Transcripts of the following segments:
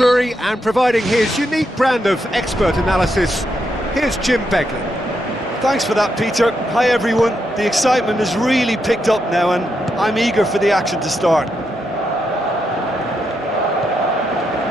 McClure, and providing his unique brand of expert analysis, here's Jim Beglin. Thanks for that, Peter. Hi everyone. The excitement has really picked up now and I'm eager for the action to start.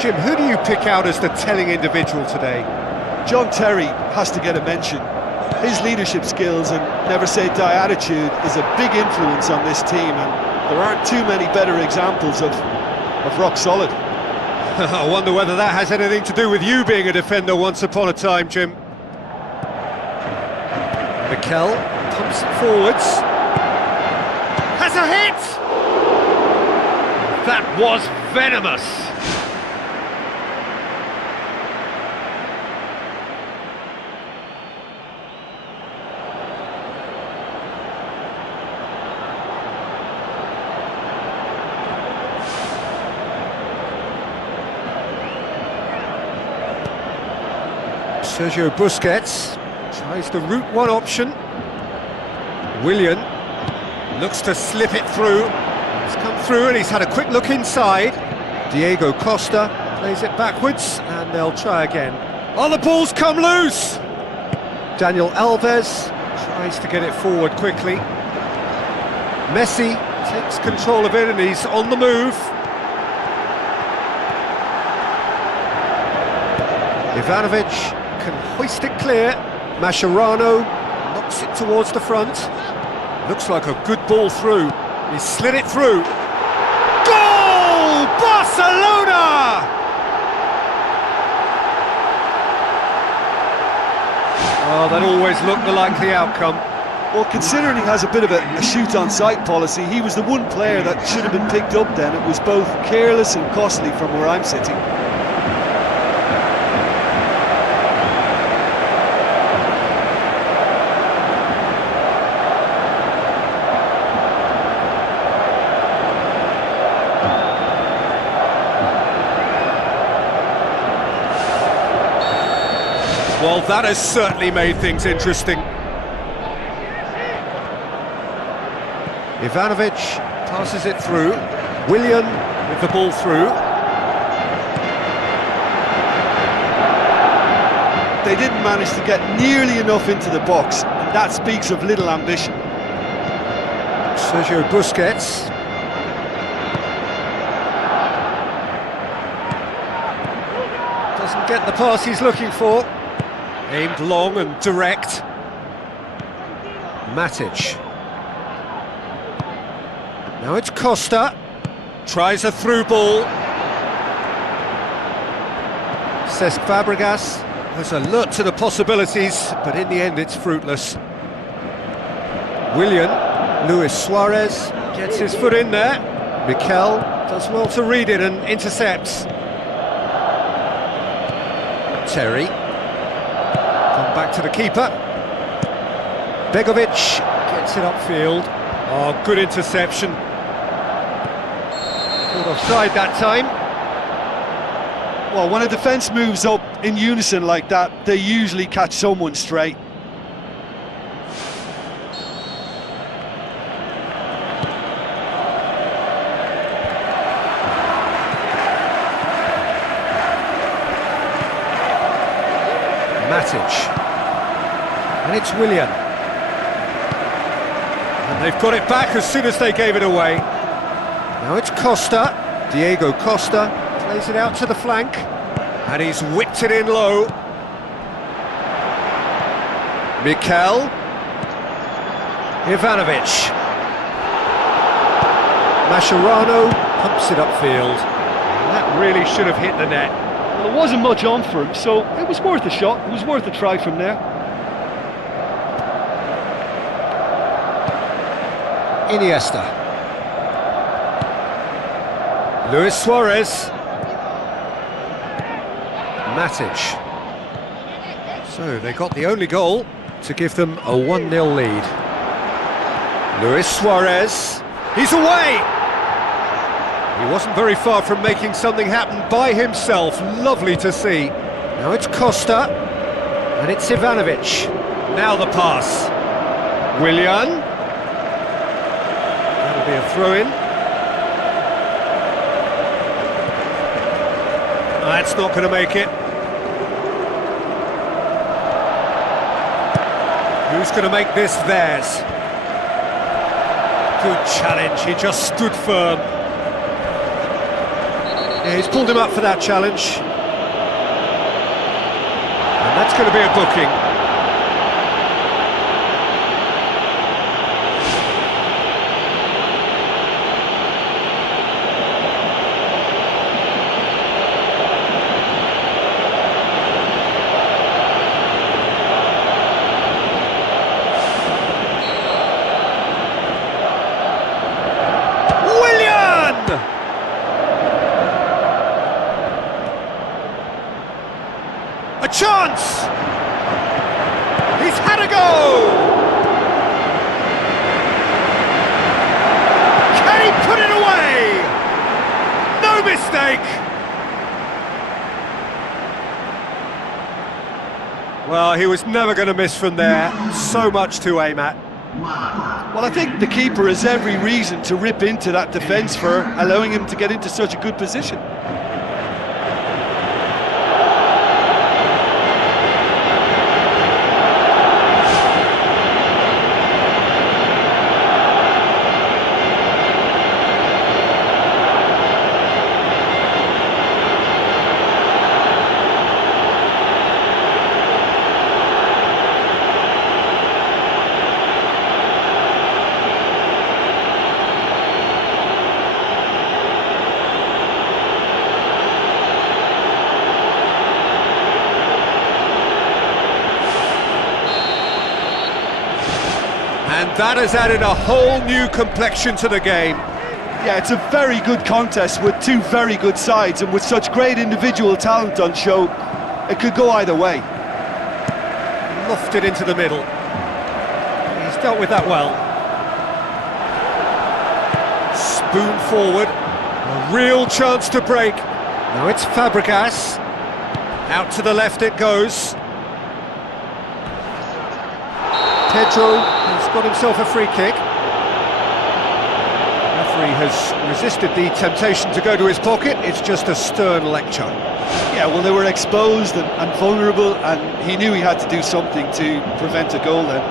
Jim, who do you pick out as the telling individual today? John Terry has to get a mention. His leadership skills and never-say-die attitude is a big influence on this team, and there aren't too many better examples of rock solid. I wonder whether that has anything to do with you being a defender once upon a time, Jim. Mikel pumps it forwards. Has a hit! That was venomous! Sergio Busquets tries the route one option. Willian looks to slip it through. He's come through and he's had a quick look inside. Diego Costa plays it backwards and they'll try again. Oh, the ball's come loose! Daniel Alves tries to get it forward quickly. Messi takes control of it and he's on the move. Ivanovic can hoist it clear. Mascherano knocks it towards the front. Looks like a good ball through. He slid it through. Goal! Barcelona! Oh, that always looked the likely outcome. Well, considering he has a bit of a shoot-on-sight policy, he was the one player that should have been picked up then. It was both careless and costly from where I'm sitting. Well, that has certainly made things interesting. Ivanovic passes it through. Willian with the ball through. They didn't manage to get nearly enough into the box, and that speaks of little ambition. Sergio Busquets. Doesn't get the pass he's looking for. Aimed long and direct. Matic. Now it's Costa. Tries a through ball. Cesc Fabregas was alert to the possibilities, but in the end it's fruitless. Willian. Luis Suarez gets his foot in there. Mikel does well to read it and intercepts. Terry. Back to the keeper. Begovic gets it upfield. Oh, good interception. Caught offside that time. Well, when a defence moves up in unison like that, they usually catch someone straight. Matic. And it's Willian. And they've got it back as soon as they gave it away. Now it's Costa. Diego Costa plays it out to the flank. And he's whipped it in low. Mikel. Ivanovic. Mascherano pumps it upfield. And that really should have hit the net. Well, there wasn't much on for him, so it was worth a shot. It was worth a try from there. Iniesta. Luis Suarez. Matic. So they got the only goal to give them a 1-0 lead. Luis Suarez. He's away! He wasn't very far from making something happen by himself. Lovely to see. Now it's Costa. And it's Ivanovic. Now the pass. Willian. That'll be a throw-in. That's not going to make it. Who's going to make this theirs? Good challenge, he just stood firm. Yeah, he's pulled him up for that challenge. And that's going to be a booking. A chance! He's had a go! Can he put it away? No mistake! Well, he was never going to miss from there. So much to aim at. Well, I think the keeper has every reason to rip into that defence for allowing him to get into such a good position. And that has added a whole new complexion to the game. Yeah, it's a very good contest with two very good sides, and with such great individual talent on show, it could go either way. Lofted into the middle. He's dealt with that well. Spoon forward. A real chance to break. Now it's Fabregas. Out to the left it goes. Pedro has got himself a free kick. The referee has resisted the temptation to go to his pocket. It's just a stern lecture. Yeah, well, they were exposed and vulnerable, and he knew he had to do something to prevent a goal then.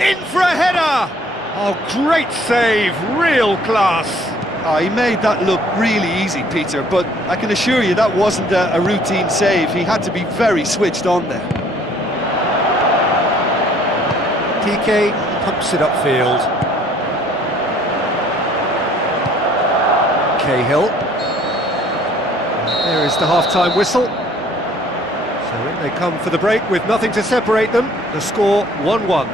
In for a header! Oh, great save, real class. Oh, he made that look really easy, Peter, but I can assure you that wasn't a routine save. He had to be very switched on there. PK pumps it upfield. Cahill. There is the half-time whistle. So in they come for the break with nothing to separate them. The score 1-1.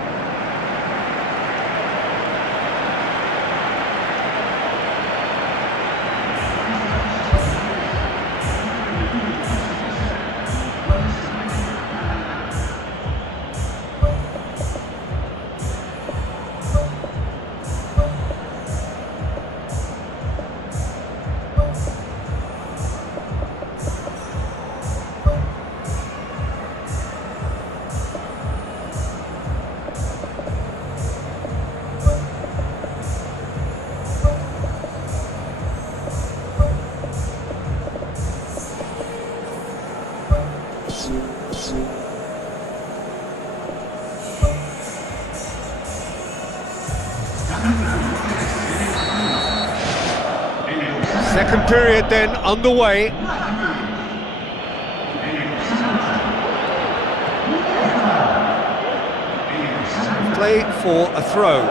Second period then underway. Play for a throw.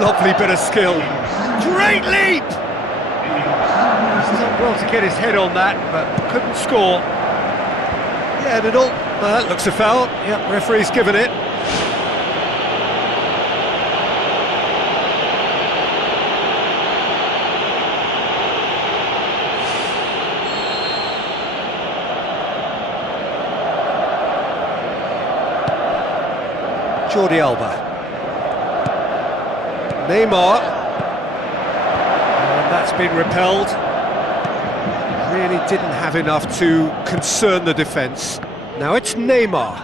Lovely bit of skill. Great leap! He's done well to get his head on that, but couldn't score. Yeah, it all. That looks a foul. Yep, referee's given it. Jordi Alba. Neymar. And that's been repelled. Really didn't have enough to concern the defence. Now it's Neymar.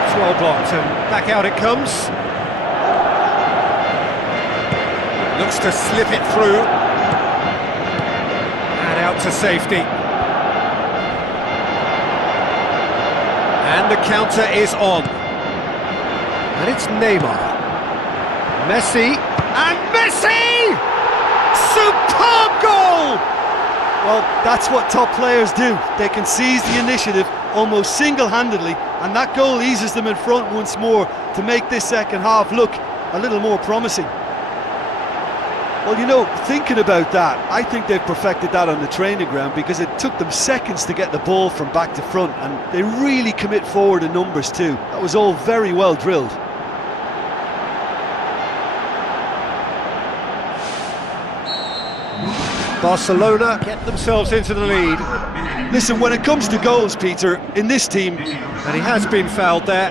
It's well blocked and back out it comes. Looks to slip it through. And out to safety. And the counter is on. And it's Neymar. Messi. And Messi! Superb goal! Well, that's what top players do. They can seize the initiative almost single-handedly, and that goal eases them in front once more to make this second half look a little more promising. Well, you know, thinking about that, I think they've perfected that on the training ground, because it took them seconds to get the ball from back to front, and they really commit forward in numbers too. That was all very well drilled. Barcelona get themselves into the lead. Listen, when it comes to goals, Peter, in this team... And he has been fouled there.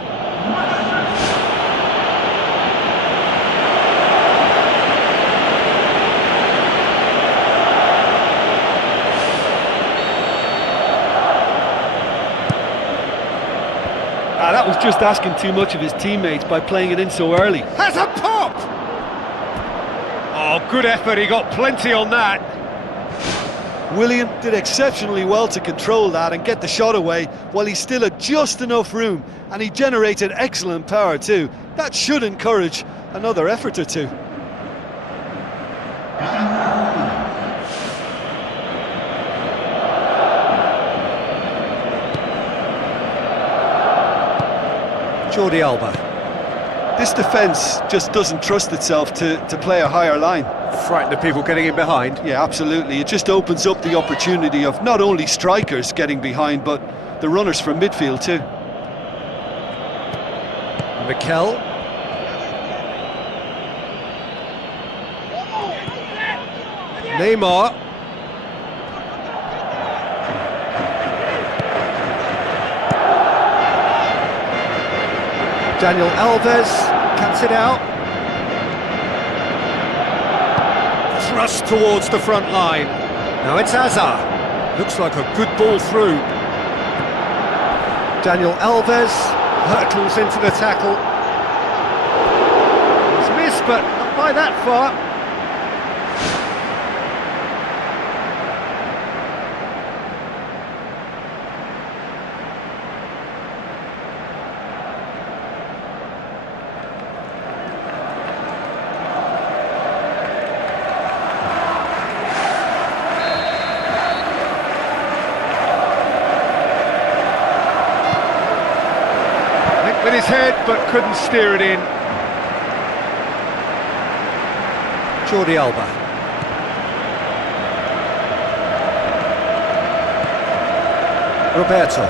That was just asking too much of his teammates by playing it in so early. Has a pop! Oh, good effort, he got plenty on that. Willian did exceptionally well to control that and get the shot away while he still had just enough room, and he generated excellent power too. That should encourage another effort or two. Jordi Alba. This defence just doesn't trust itself to play a higher line. Frightened of people getting in behind. Yeah, absolutely. It just opens up the opportunity of not only strikers getting behind, but the runners from midfield too. Mikel. Neymar. Daniel Alves cuts it out. Thrust towards the front line. Now it's Hazard. Looks like a good ball through. Daniel Alves hurtles into the tackle. It's missed, but not by that far. With his head, but couldn't steer it in. Jordi Alba. Roberto.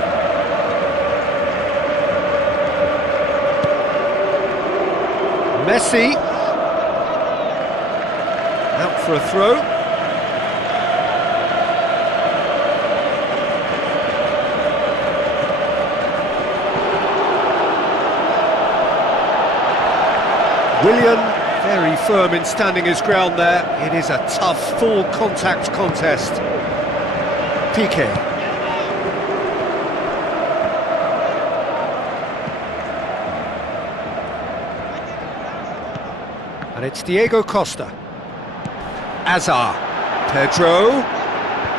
Messi. Out for a throw. Willian, very firm in standing his ground there. It is a tough, full contact contest. Piqué. And it's Diego Costa. Hazard. Pedro.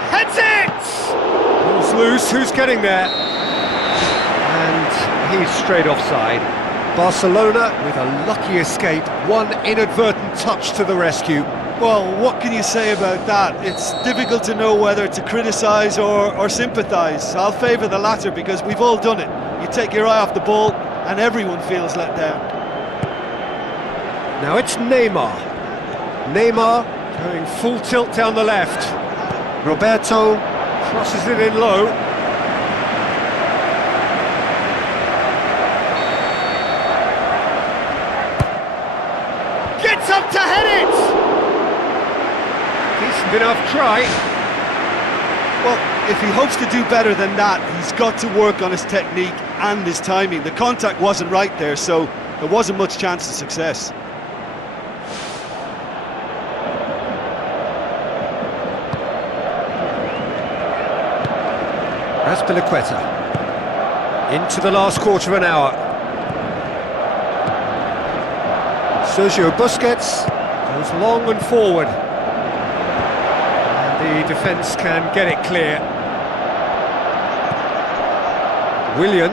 Heads it! Ball's loose, who's getting there? And he's straight offside. Barcelona with a lucky escape, one inadvertent touch to the rescue. Well, what can you say about that? It's difficult to know whether to criticise or sympathise. I'll favour the latter because we've all done it. You take your eye off the ball and everyone feels let down. Now it's Neymar. Neymar going full tilt down the left. Roberto crosses it in low. Gets up to head it! Decent enough try. Well, if he hopes to do better than that, he's got to work on his technique and his timing. The contact wasn't right there, so there wasn't much chance of success. Azpilicueta. Into the last quarter of an hour. Sergio Busquets goes long and forward. And the defence can get it clear. Willian.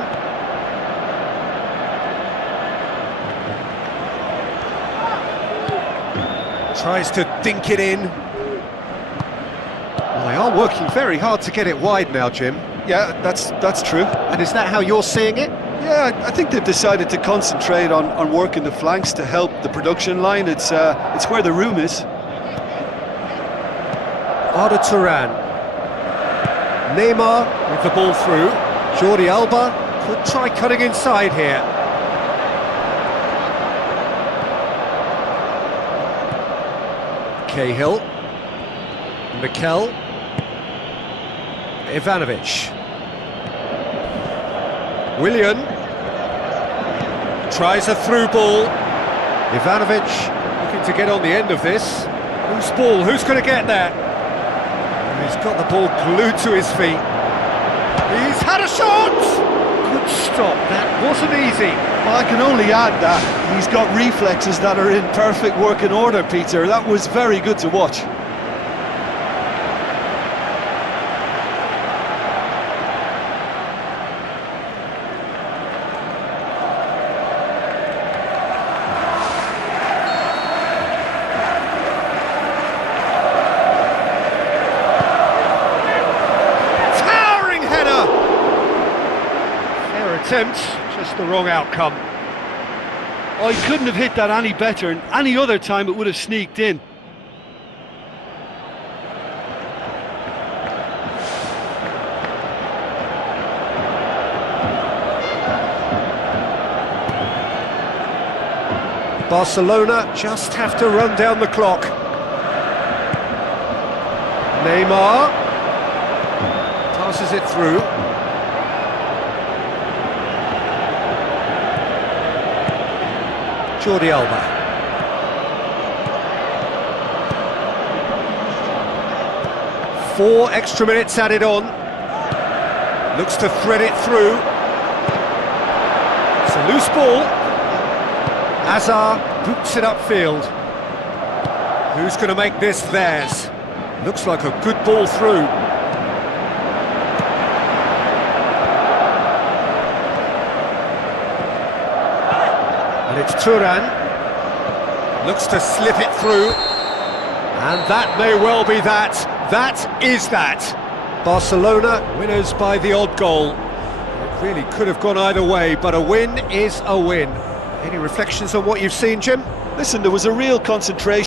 Tries to dink it in. Well, they are working very hard to get it wide now, Jim. Yeah, that's true. And is that how you're seeing it? Yeah, I think they've decided to concentrate on working the flanks to help the production line. It's where the room is. Arda Turan. Neymar with the ball through. Jordi Alba could try cutting inside here. Cahill. Mikel. Ivanovic. Willian tries a through ball. Ivanovic looking to get on the end of this. Whose ball? Who's going to get that? He's got the ball glued to his feet. He's had a shot! Good stop, that wasn't easy. Well, I can only add that he's got reflexes that are in perfect working order, Peter. That was very good to watch. Attempt, just the wrong outcome. Oh, he couldn't have hit that any better, and any other time it would have sneaked in. Barcelona just have to run down the clock. Neymar passes it through. Jordi Alba. Four extra minutes added on. Looks to thread it through. It's a loose ball. Hazard boots it upfield. Who's going to make this theirs? Looks like a good ball through. And it's Turan, looks to slip it through, and that may well be that. That is that. Barcelona winners by the odd goal. It really could have gone either way, but a win is a win. Any reflections on what you've seen, Jim? Listen, there was a real concentration.